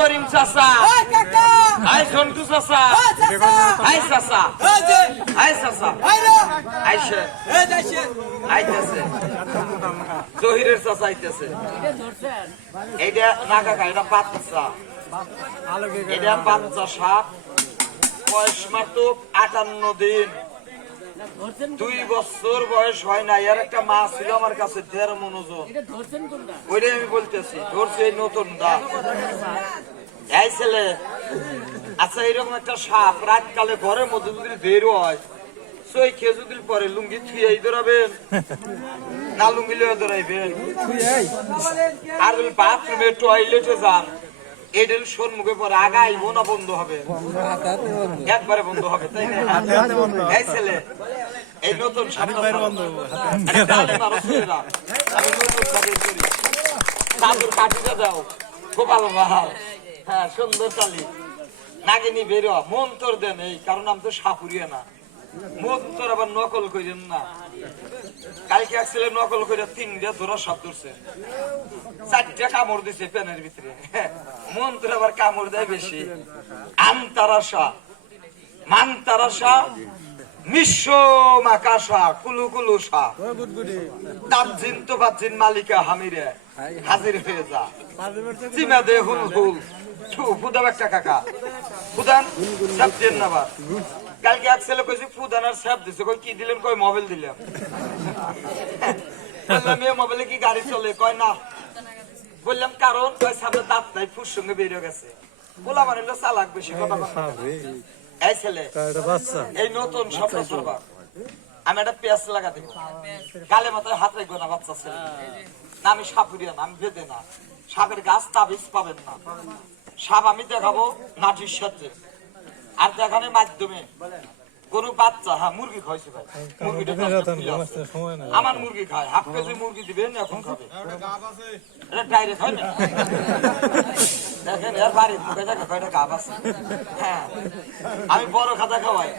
করিম চাচা, আই সন্টু চাচা, আই চাচা, আই চাচা, আইসে আইতেছে, জহিরের চাচা আইতেছে। এইটা না কাকা, এটা বাচ্চা, এটা বাচ্চা সাপ, বয়স মাত্র 58 দিন, 2 বছর বয়স হয় না। এর একটা মা ছিল আমার কাছে 13 মণ ওজন, ওইটাই আমি বলতেছি। ধরছে এই নতুন দাঁত। এই ছেলে, আচ্ছা এরকম একটা সাপ রাতকালে ঘরের মধ্যে যদি বের হয়, সই খেয়ে যদি পরে লুঙ্গি থুয়েই ধরাবেন না লুঙ্গি লিয়ে ধরাইবেন? আর যদি বাথরুমে টয়লেটে যান, এডেল সম্মুখে পরে আগা আইব না বন্ধ হবে? একবারে বন্ধ হবে, তাই না? এই ছেলে, এই নতুন দাদুর কাঠিটা দাও, গোপাল বাহার, হ্যাঁ সুন্দর চালি নাগিনী বেরো, মন্তর দেন। এই কারণ আমি তো সাপুরিয়া না, মন্তর আবার নকল করেন না। কালকে এক ছেলে নকল করে 3টা ধরা সাপ ধরছে, 4টা কামড় দিছে প্যানের ভিতরে। মন্ত্র আবার কামড় দেয় বেশি। আন্তারাসা, মান্তারাসা, মিশ্র মাকাশা, কুলু কুলু সা, তাবজিন তো বাজিন মালিকা হামিরে হাজির হয়ে যা, চিমা দে হুল হুল ফুদাম একটা কাকা, ফুদান সাপ দেন না। বা কালকে এক ছেলে কইছে ফুদান আর সাপ দিছে, কই কি দিলেন? কই মোবাইল দিলাম। বললাম এ মোবাইলে কি গাড়ি চলে? কয় না। বললাম কারণ? কয় সামনে দাঁত নাই, ফুস সঙ্গে বেরিয়ে গেছে। বলা মানে চালাক বেশি কথা বলে। এই ছেলে, এই নতুন স্বপ্ন সরবা, আমি একটা পেঁয়াজ লাগা দেব, গালে মাথায় হাত রাখবো না বাচ্চা ছেলে না। আমি সাপুরিয়া না, আমি বেঁধে না। সাপের গাছ তাবিজ পাবেন না। সাপ আমি দেখাবো নাটির সাথে, আর দেখানোর মাধ্যমে কোন বাচ্চা, হ্যাঁ মুরগি খাইছে ভাই, মুরগিটা আমার মুরগি খায়, হাফ কেজি মুরগি দিবেন এখন খাবে, এটা ডাইরেক্ট হয় না। দেখেন এর বাড়ির মুখে দেখে কয়টা গাব আছে। হ্যাঁ আমি বড় খাতা খাওয়াই।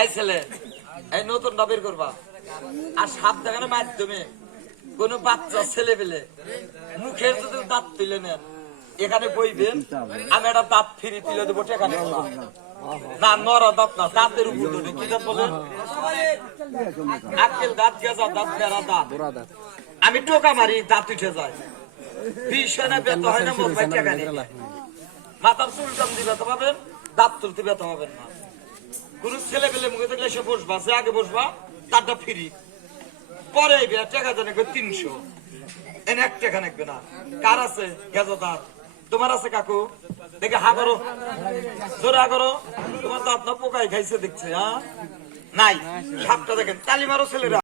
এই ছেলে, এই নতুন বের করবা, আর সাপ দেখানোর মাধ্যমে কোন বাচ্চা ছেলে পেলে মুখের যদি দাঁত তুলে নেন, এখানে বইবেন, আমি একটা দাঁত ফিরি তুলে দেবো। এখানে না নরা দাঁত না, দাঁতের উপর কি দাঁত বলেন? আক্কেল দাঁত, গেজা দাঁত, বেড়া দাঁত। আমি টোকা মারি, দাঁত উঠে যায়। বিষয় না ব্যথা হয় না, মোট ভাই টাকা নেই। মাথার চুল টান দিয়ে ব্যথা পাবেন, দাঁত তুলতে ব্যথা পাবেন না। কোন ছেলে পেলে মুখে থাকলে এসে বসবা, সে আগে বসবা, তারটা ফিরি, পরে টাকা জানে 300, এনে 1 টাকা নেবে না। কার আছে গেজা দাঁত? তোমার আছে কাকু? দেখে হা করো, জোরে হা করো। তোমার দাঁত না পোকাই খাইছে দেখছে? হ্যাঁ নাই, সাপটা দেখেন, তালি মারো ছেলেরা।